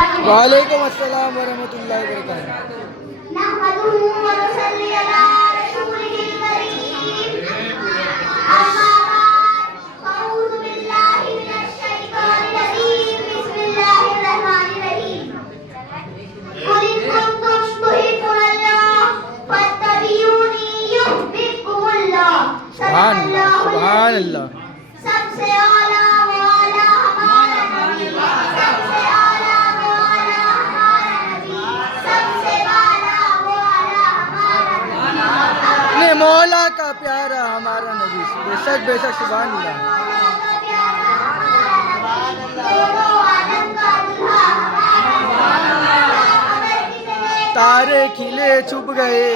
वालेकुम अस्सलाम वरहमतुल्लाहि वबरकातुहू। सुभान अल्लाह, सुभान अल्लाह। सबसे आला वाला हमारा नबी, सबसे आला वाला हमारा नबी, सबसे वाला वाला हमारा नबी, अपने मौला का प्यारा हमारा नबी। बेशक बेशक, सुभान अल्लाह। दोनों आलम का दूल्हा हमारा नबी। तारे खिले छुप गए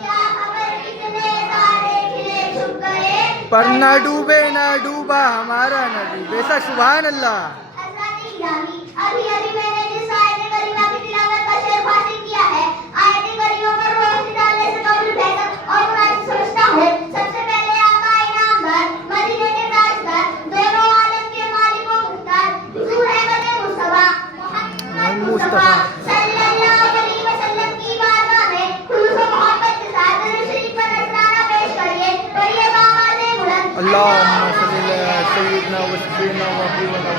क्या खबर कितने तारे खिले छुप गए, पर न डूबे न डूबा हमारा नबी। बेशक, सुभान अल्लाह। अभी अभी मैंने जिस आयत करीमा की तिलावत का शेर हासिल किया है, आयत करीमा पर रोशनी डालने से कबूल बेहतर और मुनासिब समझता हूँ। सबसे पहले आका इनामदार, मदीने के ताजदार, दोनों आलम के मालिक व मुख्तार, हुजूर अहमद मुस्तफा मोहम्मद मुस्तफा सल्लल्लाहु अलैहि वसल्लम की बारगाह में खुलूस व मोहब्बत के साथ दरूद शरीफ पर नजराना पेश करिए। पढ़िए बावाज़े बुलंद, अल्लाहुम्मा सल्ली अला सय्यिदना व सय्यिदना व हबीबना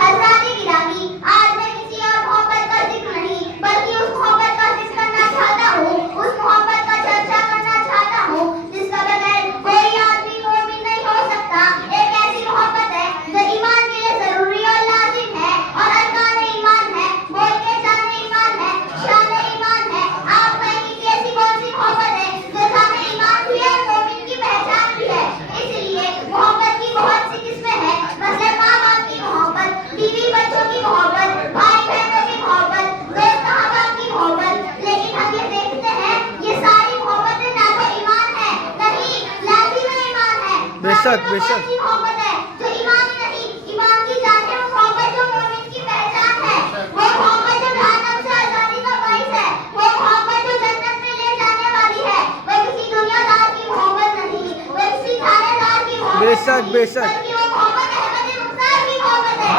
हज़रात गिरामी, आज मैं किसी और मोहब्बत का जिक्र नहीं बल्कि उस मोहब्बत का जिक्र करना चाहता हूँ, उस मोहब्बत का चर्चा करना चाहता हूँ जिसका बगैर कोई आदमी मोमिन नहीं हो सकता। एक ऐसी मोहब्बत है जो ईमान के लिए जरूरी और लाजिम है और अरकान ईमान है, बोल के जाने ईमान है, शान ईमान है। आप कहेंगे कि ऐसी कौन सी मोहब्बत है जो जाने ईमान भी है और मोमिन की पहचान भी है। इसलिए मोहब्बत की बहुत सी किस्में हैं, मसलन माँ बाप की मोहब्बत, बीवी बच्चों की मोहब्बत, भाई बहनों की मोहब्बत, दोस्त अहबाब की मोहब्बत। लेकिन हम ये देखते हैं ये सारी मोहब्बतें ना तो ईमान है, नहीं लाजिम ईमान है। बेशक बेशक, ऐसी मोहब्बत है जो ईमान ही नहीं, ईमान की जाने वो मोहब्बत जो मोमिन की पहचान है, वो मोहब्बत जो जहन्नम से आजादी का बाइस है, वो मोहब्बत जो जन्नत में ले जाने वाली है। वो किसी दुनियादार की मोहब्बत नहीं, वो किसी थानेदार की मोहब्बत बेशक नहीं, बेशक। बल्कि वो मोहब्बत अहमद मुख्तार की मोहब्बत है,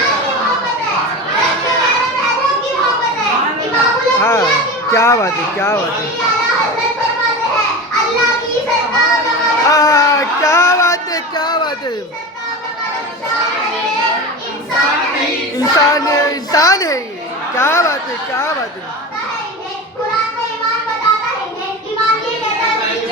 की मोहब्बत है, रब्बे मेरे महबूब की मोहब्बत है, इमामुल हाँ, अंबिया की क्या मोहब्बत बात है, क्या बात है। आला हज़रत फरमाते हैं, अल्लाह की सरकार क्या बात है, क्या बात है। इंसान है, इंसान है। क्या बात है, क्या बात है। कुरान को ईमान बताता है, ईमान ये कहता है कि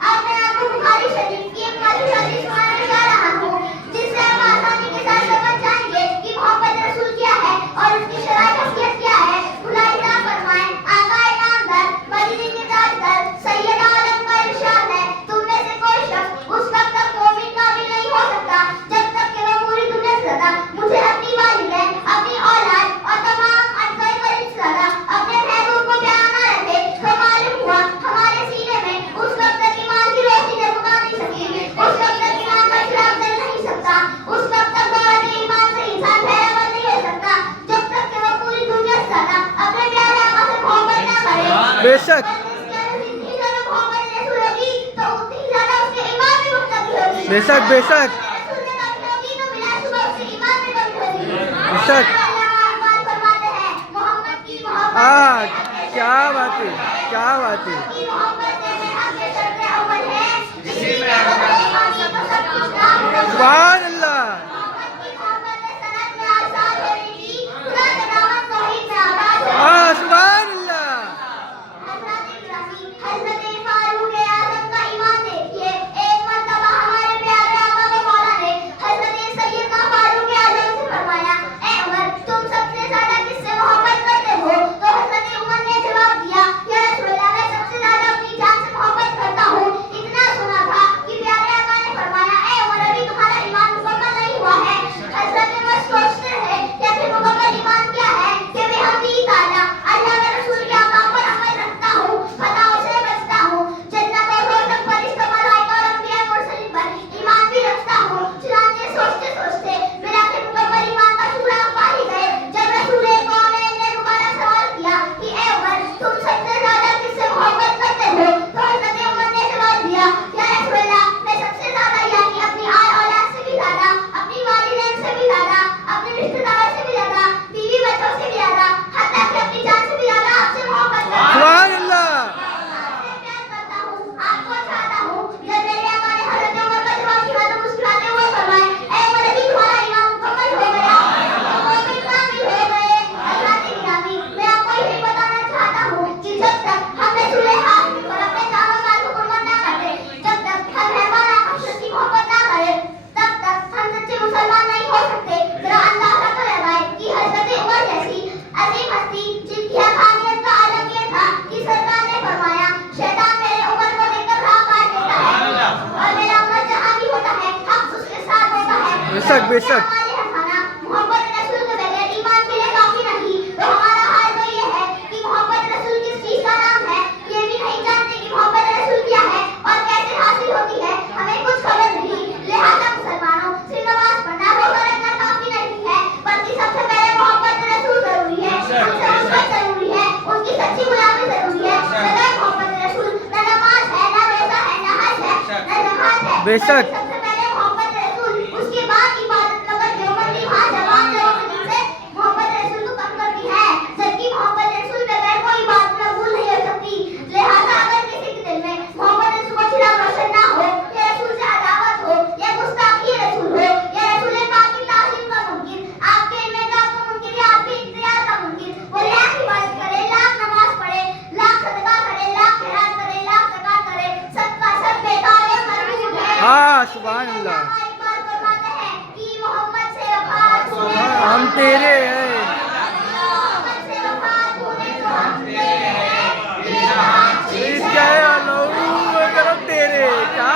अब मैं आपको बुखारी शरीफ की एक मशहूर हदीस सुनाने जा रहा हूँ, जिससे आप आसानी के साथ समझ जाएंगे कि मोहब्बत रसूल क्या है और उसकी शरअ हैसियत क्या है। खुदा इनाम फरमाए, आका इनामदार, मदीने के ताजदार, सैयद आलम का इरशाद है, तुम में से कोई शख्स उस वक्त तक मोमिन कामिल नहीं हो सकता जब तक कि वो पूरी दुनिया से ज्यादा मुझे अपनी वालिदैन, अपनी औलाद और तमाम अज़्ज़ाए करीब से ज्यादा अपने महबूब को प्यार ना रखे तो मालूम हुआ हमारे सीने में उस वक्त तक ईमान की रोशनी जगमगा नहीं सकी, उस वक्त तक ईमान का चिराग जल नहीं सकता, उस वक्त तक दौलत ईमान से इंसान पहरावर नहीं हो सकता जब तक कि वो पूरी दुनिया से ज्यादा अपने प्यारे आका से मोहब्बत ना करे। बेशक बेशक बेशक बेशक। हाँ, क्या बात है, क्या बात है। सुभान अल्लाह। हाँ, सुभान अल्लाह। हज़रत फारूक आज़म का ईमान देखिए। एक मर्तबा हमारे प्यारे आका व मौला ने हज़रत सैयदना फारूक आज़म से फरमाया, ए उमर, तुम सबसे ज्यादा किससे मोहब्बत करते हो? तो हज़रत उमर ने जवाब दिया, या रसूल अल्लाह, मैं सबसे ज्यादा अपनी बेशक बेशक। मोहब्बत रसूल के बगैर ईमान के लिए काफी नहीं। तो हमारा हाल तो ये है कि मोहब्बत रसूल किस चीज का नाम है, ये भी नहीं जानते कि मोहब्बत रसूल क्या है और कैसे हासिल होती है, हमें कुछ खबर नहीं। लिहाजा मुसलमानों, सिर्फ नमाज पढ़ना रोजा रखना काफी नहीं है, बल्कि सबसे पहले मोहब्बत रसूल जरूरी है, उनसे मोहब्बत जरूरी है, उनकी सच्ची गुलामी जरूरी है। बगैर मोहब्बत रसूल न नमाज है, न रोजा है, न हज है, न ज़कात है। बेशक। सबसे पहले मोहब्बत रसूल, उसके बाद इबादत मगर देवबंदी वहाँ जवाब लोगों से मोहब्बत रसूल को कम करती है, जबकि मोहब्बत रसूल बगैर कोई बात कबूल नहीं हो सकती। लिहाजा अगर किसी के दिल में मोहब्बत रसूल को चिराग रोशन ना हो, या रसूल से अदावत हो, या गुस्ताखी रसूल हो, या रसूल पाक की ताज़ीम का मुनकिर, आपके इल्म का मुनकिर या आपके इख्तियार का मुनकिर, वो लाख इबादत करे, लाख नमाज पढ़े, लाख सदका करे, लाख खैरात करे, लाख ज़कात करे, सबका सब बेकार है, मरदूद है। हाँ सुभान अल्लाह। इकबाल फरमाते हैं कि मोहब्बत से वफा तूने तो हम तेरे हैं। मोहब्बत से वफा तूने तो हम तेरे हैं, ये बात ठीक क्या है। है अल्लाह करो तेरे क्या।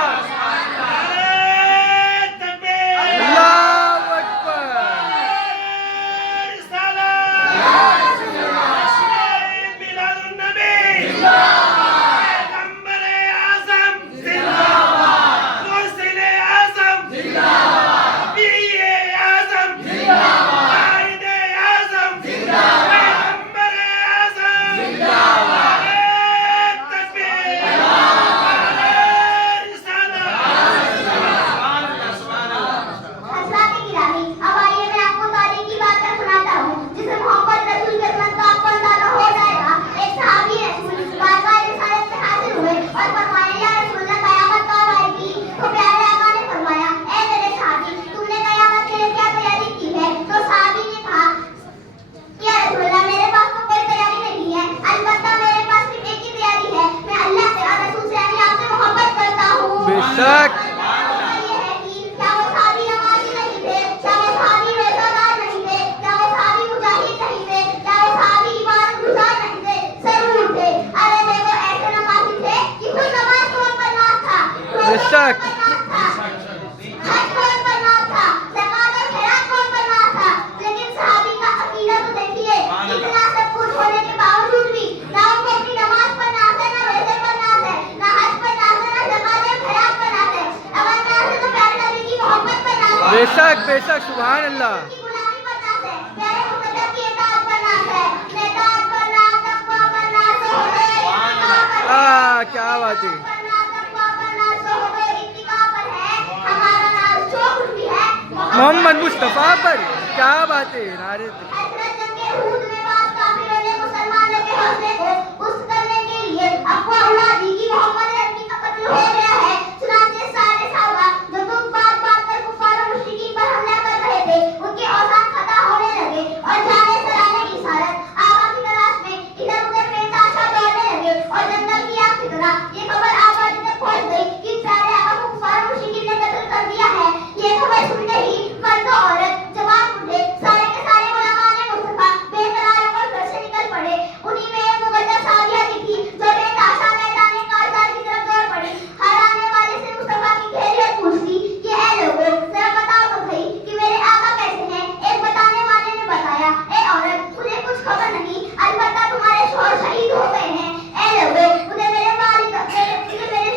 अल्लाहु अकबर। हज़रात गिरामी, अब आइए मैं आपको तारीख की बात सुनाता हूँ, जिससे मोहब्बत रसूल के अज़मत का आपको अंदाज़ा हो जाएगा। एक सहाबी रसूल बारगाह रिसालत से हाजिर हुए और फरमाया, या रसूलल्लाह, क़यामत कब आएगी? तो प्यारे आका ने फरमाया, ए मेरे सहाबी, तुमने क़यामत के लिए क्या तैयारी की है? तो सहाबी ने कहा, या रसूलल्लाह, मेरे पास तो कोई तैयारी नहीं है, अलबत्ता मेरे पास सिर्फ एक ही तैयारी है, मैं अल्लाह से और रसूल से यानी आपसे मोहब्बत करता हूँ। बेशक। ये है कि क्या वो सहाबी नमाज़ी नहीं थे, क्या वो सहाबी रोज़ादार नहीं थे, क्या वो सहाबी मुजाहिद नहीं थे, क्या वो सहाबी इबादत गुज़ार नहीं थे? ज़रूर थे। अरे देखो, ऐसे नमाज़ी थे कि खुद नमाज कौन पर नाज़ था, बेशक। हज कौन पर नाज़ था, ज़कात और खैरात कौन पर नाज़ था। लेकिन सहाबी का अकीदा तो देखिए, इतना सब कुछ होने के बावजूद भी ना उनको अपनी नमाज पर नाज़ है, ना रोज़े पर नाज़ है, ना हज पर नाज़ है, ना ज़कात और खैरात पर नाज़ है। अगर नाज़ है तो प्यारे नबी की मोहब्बत पर नाज़ है, बेशक बेशक सुभान अल्लाह। की गुलामी पर नाज़ है, प्यारे मुक़द्दस की इताअत पर नाज़ है, नेताअत पर नाज़, तक़वा पर नाज़, ज़ुहद और इत्तिका पर है। क्या बात है। पर नाज़, तक़वा पर नाज़, ज़ुहद और इत्तिका पर है। हमारा नाज़ जो कुछ भी है मोहम्मद मुस्तफ़ा पर। क्या बात है। नारे हज़रत जंगे उहद में बाज़ काफ़िरों ने मुसलमानों के हौसले को पुस्त करने के लिए अफ़वाह उड़ा दी कि मोहम्मद अरबी का कत्ल हो गया है। चुनांचे सारे सहाबा जो तुम बात कर कुफ़ार और मुश्रिकीन पर हमला कर रहे थे, उनके औज़ान खता होने लगे और जाने सराने की इशारत आका की तलाश में इधर-उधर बेतहाशा दौड़ने लगे और जंगल की आग की तरह ये खबर आबादी तक पहुंच गई कि प्यारे आका को कुफ़ार और मुश्रिकीन ने कत्ल कर दिया है। ये खबर सुनते ही मर्द और औरत, जवान बूढ़े, सारे के सारे गुलामाने मुस्तफा बेकरार होकर घर से निकल पड़े। उन्हीं में एक मुगद्दस सादिया थी जो बेतहाशा मैदान कारज़ार की तरफ दौड़ पड़ी। हर आने वाले से मुस्तफा की खैरियत पूछती कि ऐ लोगों, जरा बताओ तो सही कि मेरे आका कैसे हैं। एक बताने वाले ने बताया, ए औरत, मुझे कुछ खबर नहीं, अलबत्ता तुम्हारे शौहर शहीद हो गए हैं। ए लोगों, मुझे मेरे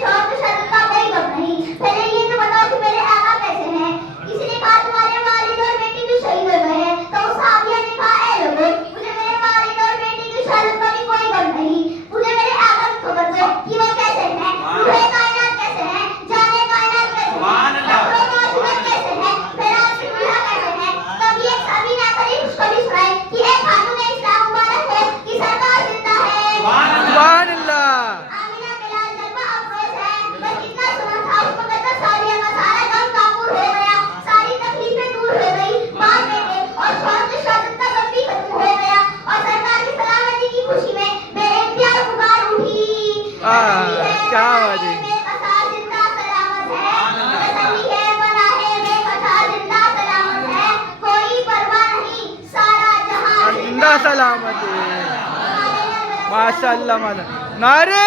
शौहर की शहादत का कोई गम नहीं, पहले ये तो बताओ कि मेरे आका कैसे हैं। किसी ने कहा, तुम्हारे वालिद और बेटी भी शहीद हो गए हैं। तो उस साहबिया ने कहा, ए लोगों, मुझे मेरे वालिद और बेटी की शहादत का भी कोई गम नहीं, मुझे मेरे आका की खबर दो कि वो कैसे हैं, रूहे कायनात कैसे हैं, जाने कायनात कैसे हैं, अकबर मौजूद कैसे हैं, फराज से दुल्हा कैसे हैं। तब एक साहबी ने आकर ये खुशखबरी सुनाई कि ए खातून इस्लाम मुबारक हो कि सरकार जिंदा है। सुभान अल्लाह। आमिना के लाल जलवा अफरोज है। बस इतना सुना था, उस मुक़द्दस सादिया का सारा गम काबूल हो गया, सारी तकलीफें दूर हो गई, बाल बेटे और शौहर की शहादत का गम भी खत्म हो गया और सरकार की सलामती की खुशी में बेइख्तियार पुकार उठी। क्या बात है। बेकसा जिंदा सलामत है, तसल्ली है बना है, बेकसा जिंदा सलामत है, कोई परवाह नहीं, सारा जहां जिंदा सलामत है। माशाअल्लाह माशाअल्लाह। नारे